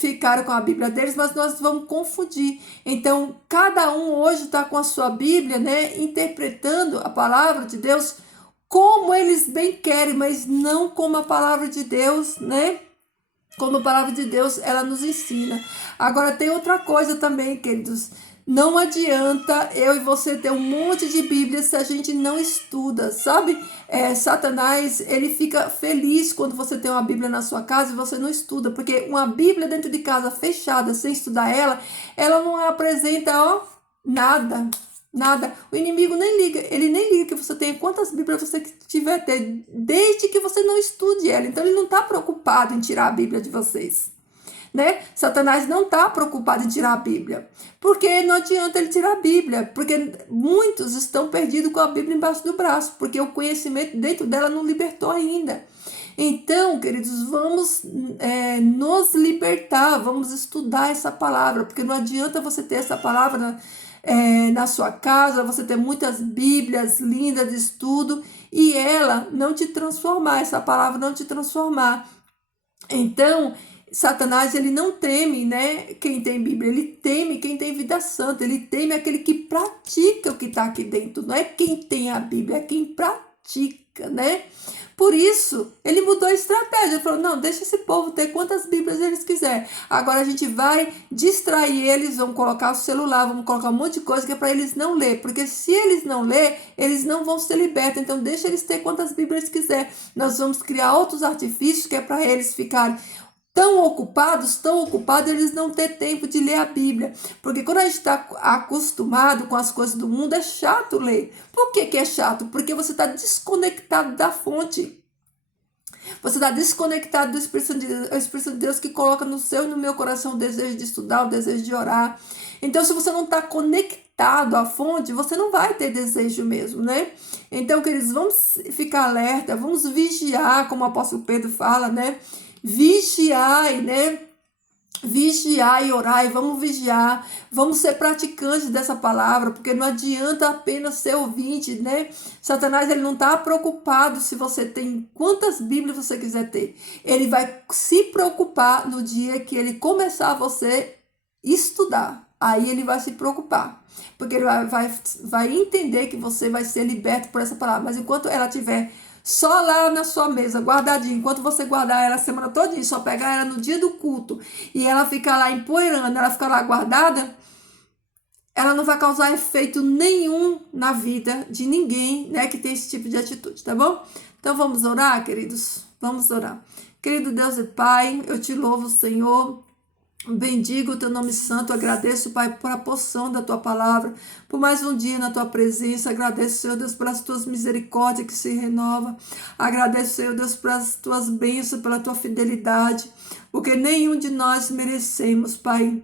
ficaram com a Bíblia deles, mas nós vamos confundir. Então, cada um hoje está com a sua Bíblia, né, interpretando a palavra de Deus como eles bem querem, mas não como a palavra de Deus, né? Como a palavra de Deus, ela nos ensina. Agora, tem outra coisa também, queridos. Não adianta eu e você ter um monte de Bíblia se a gente não estuda, sabe? Satanás, ele fica feliz quando você tem uma Bíblia na sua casa e você não estuda, porque uma Bíblia dentro de casa fechada, sem estudar ela não apresenta, ó, nada. Nada. O inimigo nem liga, ele nem liga que você tenha quantas Bíblias você tiver ter, desde que você não estude ela. Então ele não está preocupado em tirar a Bíblia de vocês, né? Satanás não está preocupado em tirar a Bíblia, porque não adianta ele tirar a Bíblia, porque muitos estão perdidos com a Bíblia embaixo do braço, porque o conhecimento dentro dela não libertou ainda. Então, queridos, vamos nos libertar, vamos estudar essa palavra, porque não adianta você ter essa palavra na sua casa, você ter muitas Bíblias lindas de estudo e ela não te transformar, essa palavra não te transformar. Então, Satanás, ele não teme, né, quem tem Bíblia, ele teme quem tem vida santa, ele teme aquele que pratica o que está aqui dentro, não é quem tem a Bíblia, é quem pratica, né? Por isso, ele mudou a estratégia, ele falou, não, deixa esse povo ter quantas Bíblias eles quiserem, agora a gente vai distrair eles, vamos colocar o celular, vamos colocar um monte de coisa que é para eles não ler, porque se eles não ler, eles não vão ser libertos, então deixa eles ter quantas Bíblias eles quiserem, nós vamos criar outros artifícios que é para eles ficarem tão ocupados, eles não ter tempo de ler a Bíblia. Porque quando a gente está acostumado com as coisas do mundo, é chato ler. Por que é chato? Porque você está desconectado da fonte. Você está desconectado do Espírito Santo de Deus, é o Espírito Santo de Deus que coloca no seu e no meu coração o desejo de estudar, o desejo de orar. Então, se você não está conectado à fonte, você não vai ter desejo mesmo, né? Então, queridos, vamos ficar alerta, vamos vigiar, como o apóstolo Pedro fala, né? Vigiai, né? Vigiar e orar, e vamos vigiar, vamos ser praticantes dessa palavra, porque não adianta apenas ser ouvinte, né? Satanás, ele não está preocupado se você tem quantas Bíblias você quiser ter, ele vai se preocupar no dia que ele começar a você estudar, aí ele vai se preocupar, porque ele vai entender que você vai ser liberto por essa palavra, mas enquanto ela tiver só lá na sua mesa, guardadinha, enquanto você guardar ela a semana todinha, só pegar ela no dia do culto e ela ficar lá empoeirando, ela ficar lá guardada, ela não vai causar efeito nenhum na vida de ninguém, né, que tem esse tipo de atitude, tá bom? Então vamos orar, queridos? Vamos orar. Querido Deus e Pai, eu te louvo, Senhor. Bendigo o teu nome santo, agradeço, Pai, por a porção da tua palavra, por mais um dia na tua presença, agradeço, Senhor Deus, pelas tuas misericórdias que se renova, agradeço, Senhor Deus, pelas tuas bênçãos, pela tua fidelidade, porque nenhum de nós merecemos, Pai,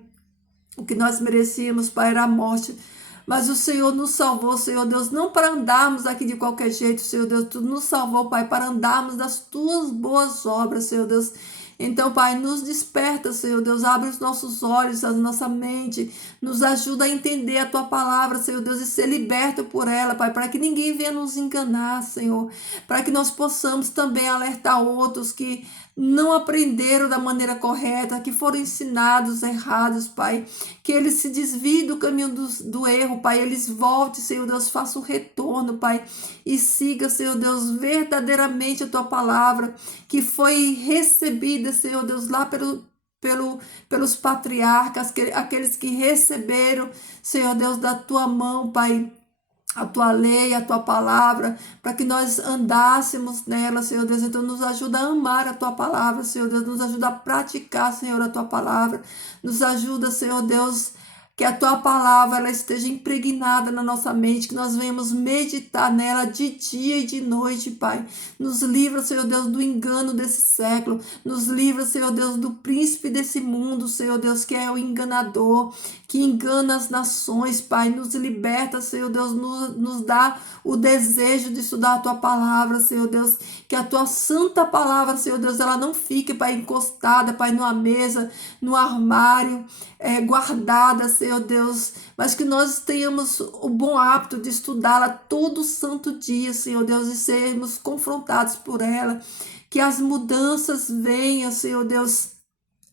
o que nós merecíamos, Pai, era a morte, mas o Senhor nos salvou, Senhor Deus, não para andarmos aqui de qualquer jeito, Senhor Deus, tu nos salvou, Pai, para andarmos das tuas boas obras, Senhor Deus. Então, Pai, nos desperta, Senhor Deus, abre os nossos olhos, a nossa mente, nos ajuda a entender a Tua palavra, Senhor Deus, e ser liberto por ela, Pai, para que ninguém venha nos enganar, Senhor, para que nós possamos também alertar outros que não aprenderam da maneira correta, que foram ensinados errados, Pai, que eles se desviem do caminho do erro, Pai, eles voltem, Senhor Deus, façam o retorno, Pai, e siga, Senhor Deus, verdadeiramente a Tua palavra, que foi recebida, Senhor Deus, lá pelos patriarcas, aqueles que receberam, Senhor Deus, da tua mão, Pai, a tua lei, a tua palavra, para que nós andássemos nela, Senhor Deus. Então nos ajuda a amar a tua palavra, Senhor Deus, nos ajuda a praticar, Senhor, a tua palavra, nos ajuda, Senhor Deus, que a tua palavra ela esteja impregnada na nossa mente, que nós venhamos meditar nela de dia e de noite, Pai. Nos livra, Senhor Deus, do engano desse século. Nos livra, Senhor Deus, do príncipe desse mundo, Senhor Deus, que é o enganador, que engana as nações, Pai. Nos liberta, Senhor Deus, nos dá o desejo de estudar a tua palavra, Senhor Deus. Que a tua santa palavra, Senhor Deus, ela não fique, Pai, encostada, Pai, numa mesa, no armário, guardada, Senhor Deus, mas que nós tenhamos o bom hábito de estudá-la todo santo dia, Senhor Deus, e sermos confrontados por ela, que as mudanças venham, Senhor Deus,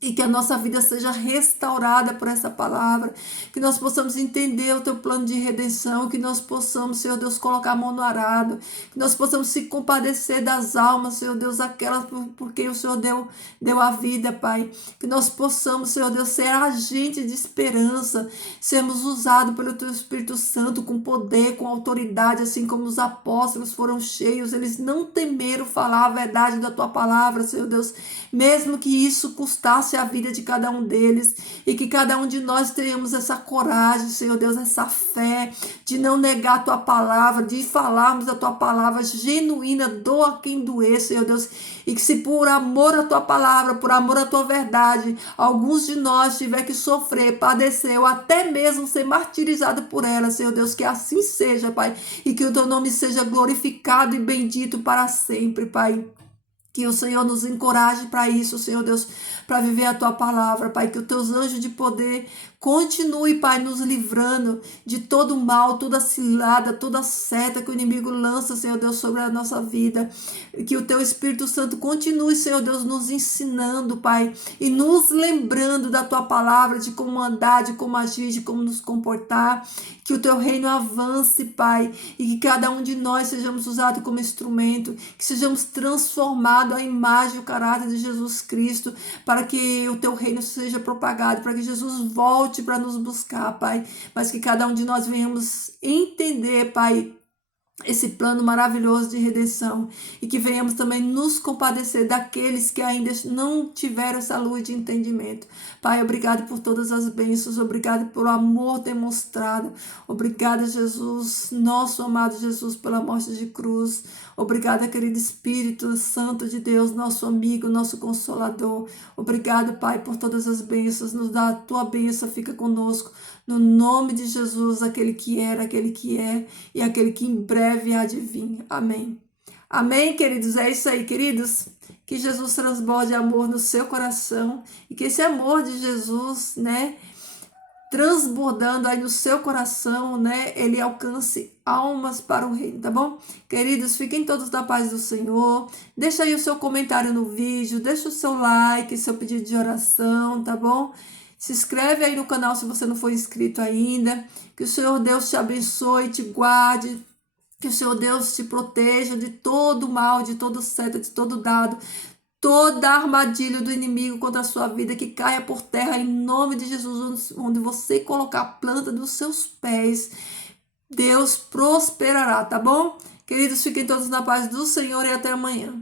e que a nossa vida seja restaurada por essa palavra, que nós possamos entender o teu plano de redenção, que nós possamos, Senhor Deus, colocar a mão no arado, que nós possamos se compadecer das almas, Senhor Deus, aquelas por quem o Senhor deu a vida, Pai, que nós possamos, Senhor Deus, ser agente de esperança, sermos usados pelo teu Espírito Santo com poder, com autoridade, assim como os apóstolos foram cheios, eles não temeram falar a verdade da tua palavra, Senhor Deus, mesmo que isso custasse a vida de cada um deles, e que cada um de nós tenhamos essa coragem, Senhor Deus, essa fé de não negar a tua palavra, de falarmos a tua palavra genuína, doa quem doer, Senhor Deus, e que se por amor à tua palavra, por amor à tua verdade, alguns de nós tiver que sofrer, padecer, ou até mesmo ser martirizado por ela, Senhor Deus, que assim seja, Pai, e que o teu nome seja glorificado e bendito para sempre, Pai. Que o Senhor nos encoraje para isso, Senhor Deus, para viver a tua palavra, Pai. Que os teus anjos de poder continue, Pai, nos livrando de todo mal, toda cilada, toda seta que o inimigo lança, Senhor Deus, sobre a nossa vida. Que o teu Espírito Santo continue, Senhor Deus, nos ensinando, Pai, e nos lembrando da tua palavra, de como andar, de como agir, de como nos comportar. Que o teu reino avance, Pai, e que cada um de nós sejamos usados como instrumento, que sejamos transformados à imagem e o caráter de Jesus Cristo, para que o teu reino seja propagado, para que Jesus volte para nos buscar, Pai, mas que cada um de nós venhamos entender, Pai, esse plano maravilhoso de redenção, e que venhamos também nos compadecer daqueles que ainda não tiveram essa luz de entendimento. Pai, obrigado por todas as bênçãos, obrigado pelo amor demonstrado, obrigado, Jesus, nosso amado Jesus, pela morte de cruz, obrigado, querido Espírito Santo de Deus, nosso amigo, nosso consolador, obrigado, Pai, por todas as bênçãos, nos dá a tua bênção, fica conosco, no nome de Jesus, aquele que era, aquele que é e aquele que em breve há de vir. Amém. Amém, queridos? É isso aí, queridos. Que Jesus transborde amor no seu coração e que esse amor de Jesus, né, transbordando aí no seu coração, né, ele alcance almas para o reino, tá bom? Queridos, fiquem todos na paz do Senhor. Deixa aí o seu comentário no vídeo, deixa o seu like, seu pedido de oração, tá bom? Se inscreve aí no canal se você não for inscrito ainda. Que o Senhor Deus te abençoe, te guarde. Que o Senhor Deus te proteja de todo mal, de todo seta, de todo dado. Toda armadilha do inimigo contra a sua vida que caia por terra em nome de Jesus. Onde você colocar a planta dos seus pés, Deus prosperará, tá bom? Queridos, fiquem todos na paz do Senhor e até amanhã.